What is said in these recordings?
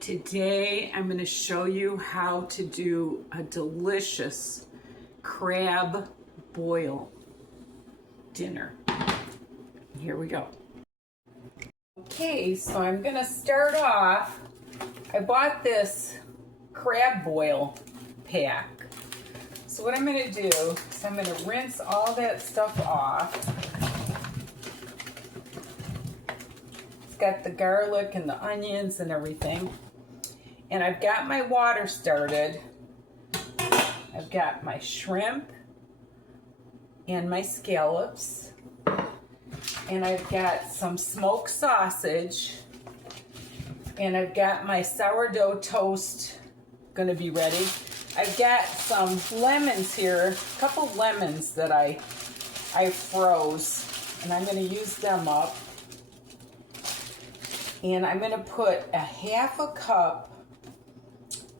Today I'm going to show you how to do a delicious crab boil dinner. Here we go. Okay, so I'm going to start off. I bought this crab boil pack. So what I'm going to do is I'm going to rinse all that stuff off. It's got the garlic and the onions and everything. And I've got my water started. I've got my shrimp and my scallops. And I've got some smoked sausage. And I've got my sourdough toast gonna be ready. I've got some lemons here, a couple lemons that I froze, and I'm gonna use them up. And I'm gonna put a half a cup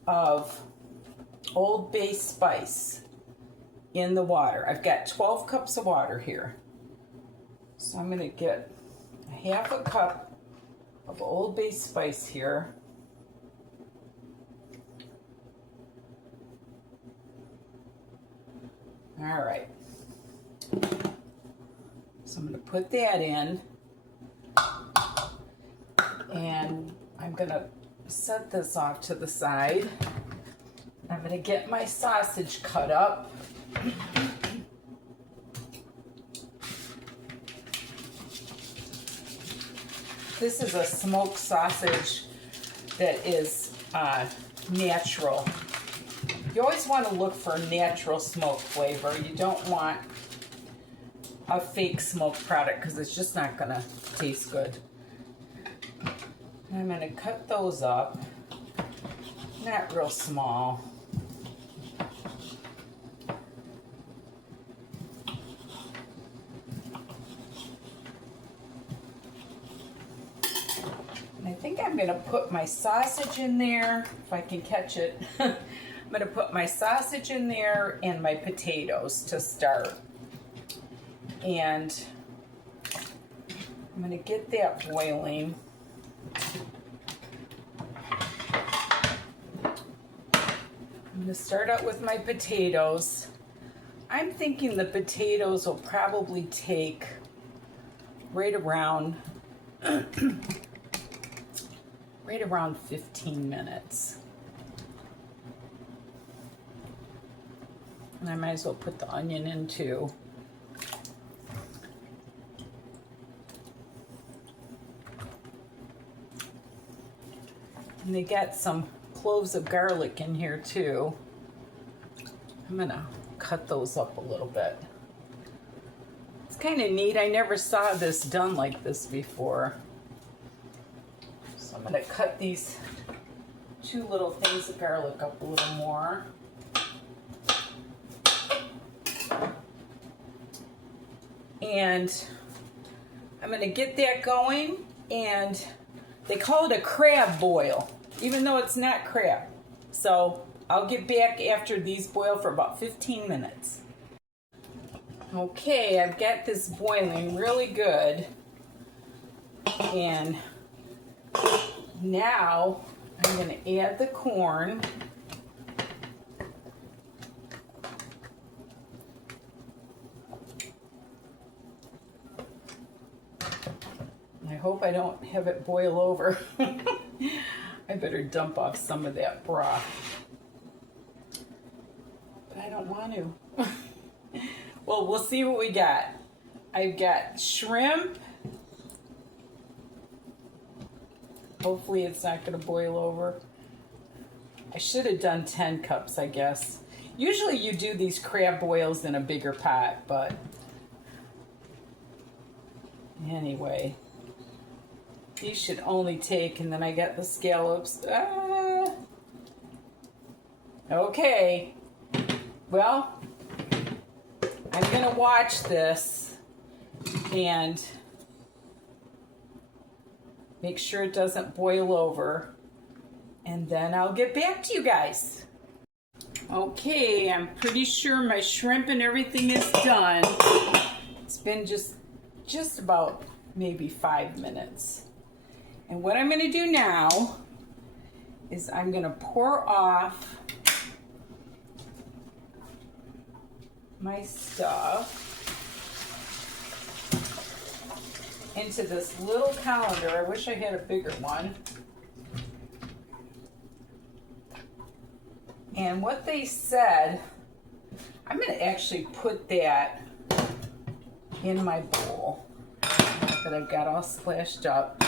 of Old Bay spice in the water. I've got 12 cups of water here. So I'm going to get a half a cup of Old Bay spice here. All right. So I'm going to put that in. And I'm going to set this off to the side. I'm going to get my sausage cut up. This is a smoked sausage that is natural. You always want to look for natural smoke flavor. You don't want a fake smoked product because it's just not going to taste good. I'm going to cut those up, not real small. And I think I'm going to put my sausage in there, if I can catch it. I'm going to put my sausage in there and my potatoes to start. And I'm going to get that boiling. I'm going to start out with my potatoes. I'm thinking the potatoes will probably take right around 15 minutes. And I might as well put the onion in too. And they got some cloves of garlic in here too. I'm gonna cut those up a little bit. It's kind of neat. I never saw this done like this before. So I'm gonna cut these two little things of garlic up a little more. And I'm gonna get that going, and they call it a crab boil, even though it's not crab. So I'll get back after these boil for about 15 minutes. Okay, I've got this boiling really good. And now I'm going to add the corn. I hope I don't have it boil over. I better dump off some of that broth. But I don't want to. Well, we'll see what we got. I've got shrimp. Hopefully it's not going to boil over. I should have done 10 cups, I guess. Usually you do these crab boils in a bigger pot, but anyway. These should only take, and then I got the scallops. Okay. Well, I'm going to watch this and make sure it doesn't boil over, and then I'll get back to you guys. Okay, I'm pretty sure my shrimp and everything is done. It's been just about maybe 5 minutes. And what I'm going to do now is I'm going to pour off my stuff into this little colander. I wish I had a bigger one. And what they said, I'm going to actually put that in my bowl that I've got all splashed up.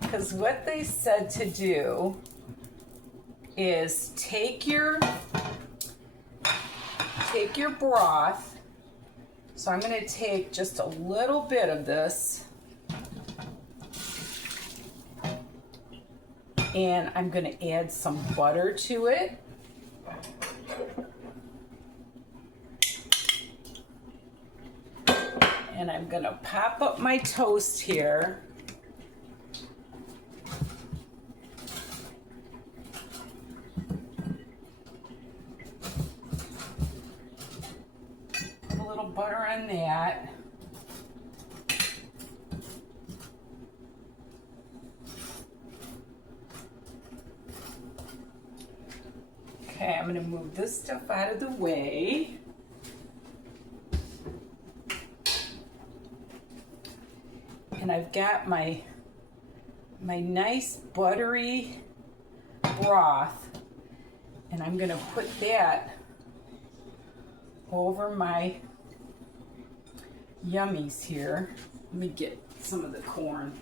Because what they said to do is take your broth. So I'm going to take just a little bit of this and I'm going to add some butter to it. And I'm going to pop up my toast here. Put a little butter on that. Okay, I'm going to move this stuff out of the way. And I've got my nice buttery broth, and I'm going to put that over my yummies here. Let me get some of the corn.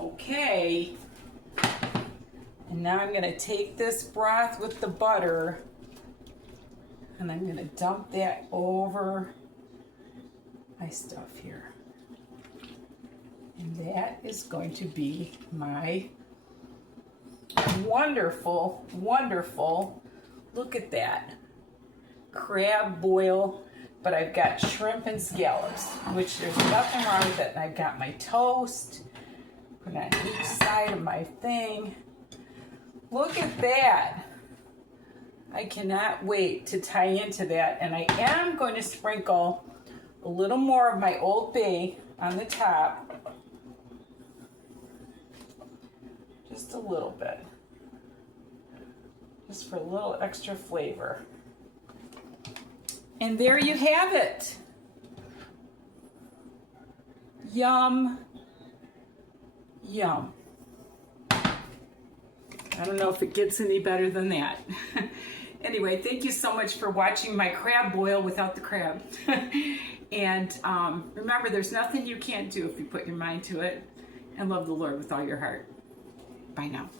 Okay, and now I'm going to take this broth with the butter and I'm going to dump that over my stuff here. And that is going to be my wonderful, wonderful, look at that, crab boil, but I've got shrimp and scallops, which there's nothing wrong with it. And I've got my toast on each side of my thing. Look at that. I cannot wait to tie into that. And I am going to sprinkle a little more of my Old Bay on the top. Just a little bit. Just for a little extra flavor. And there you have it. Yum. Yum. I don't know if it gets any better than that. Anyway, thank you so much for watching my crab boil without the crab. And remember, there's nothing you can't do if you put your mind to it, and love the Lord with all your heart. Bye now.